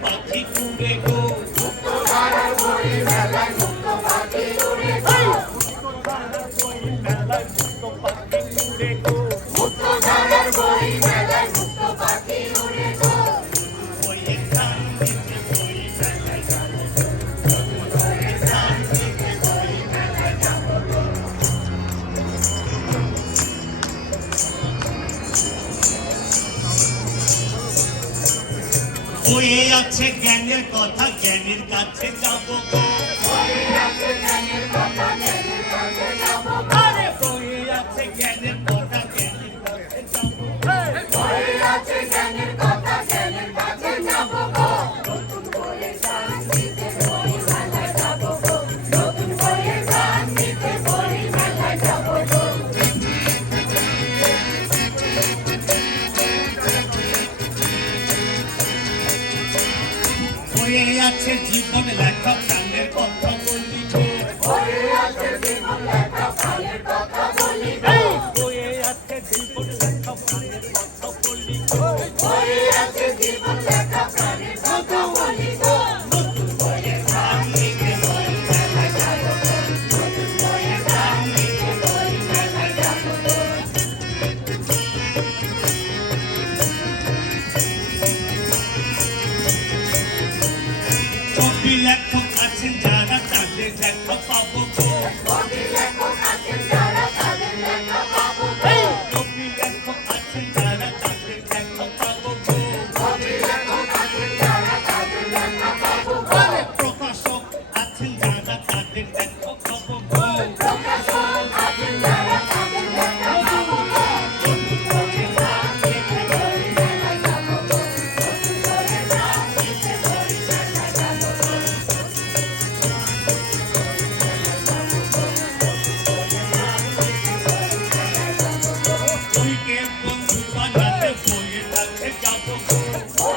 পাখি উড়ে গো মুক্তধারার বই মেলায় মুক্ত পাখি উড়ে গো মুক্তধারার বই মেলায় মুক্ত পাখি উড়ে গো বইয়ের গান দিতে বই মেলায় যাব বইয়ের গান দিতে বই মেলায় যাব গো বইয়ে আছে জ্ঞানের কথা জ্ঞানীর কাছে যাব গো বইয়ে আছে জ্ঞানের কথা জ্ঞানের কাছে যাব গো আরে বইয়ে আছে জ্ঞানের কথা জ্ঞানীর কাছে যাব বইয়ে আছে জ্ঞানের কথা জ্ঞানের কাছে যাব গো নতুন বইয়ের গান দিতে বই মেলায় যাব গো নতুন বইয়ের গান দিতে বই মেলায় যাব গো বইয়ে আছে জীবন লেখা প্রাণের কথা বলি গো বইয়ে আছে জীবন লেখা প্রাণের কথা বলি গো বইয়ে আছে জীবন লেখা প্রাণের কথা বলি গো বইয়ে আছে জীবন লেখা প্রাণের কথা বলি গো নতুন বইয়ের গান দিতে বই মেলায় যাব গো নতুন বইয়ের গান দিতে বই মেলায় যাব গো কবি লেখক আছেন যারা তাদের লেখা পাবো গো কবি লেখক আছেন যারা তাদের লেখা পাবো গো কবি লেখক আছেন যারা তাদের লেখা পাবো গো কবি লেখক আছেন যারা তাদের লেখা পাবো গো প্রকাশক আছেন যারা তাদের লেখা পাবো গো প্রকাশক আছেন যারা তাদের লেখা পাবো গো নতুন বইয়ের গান দিতে বই মেলায় যাব গো নতুন বইয়ের গান দিতে বই মেলায় যাব গো বইকে বন্ধু বানাতে বইয়ের কাছে যাব গো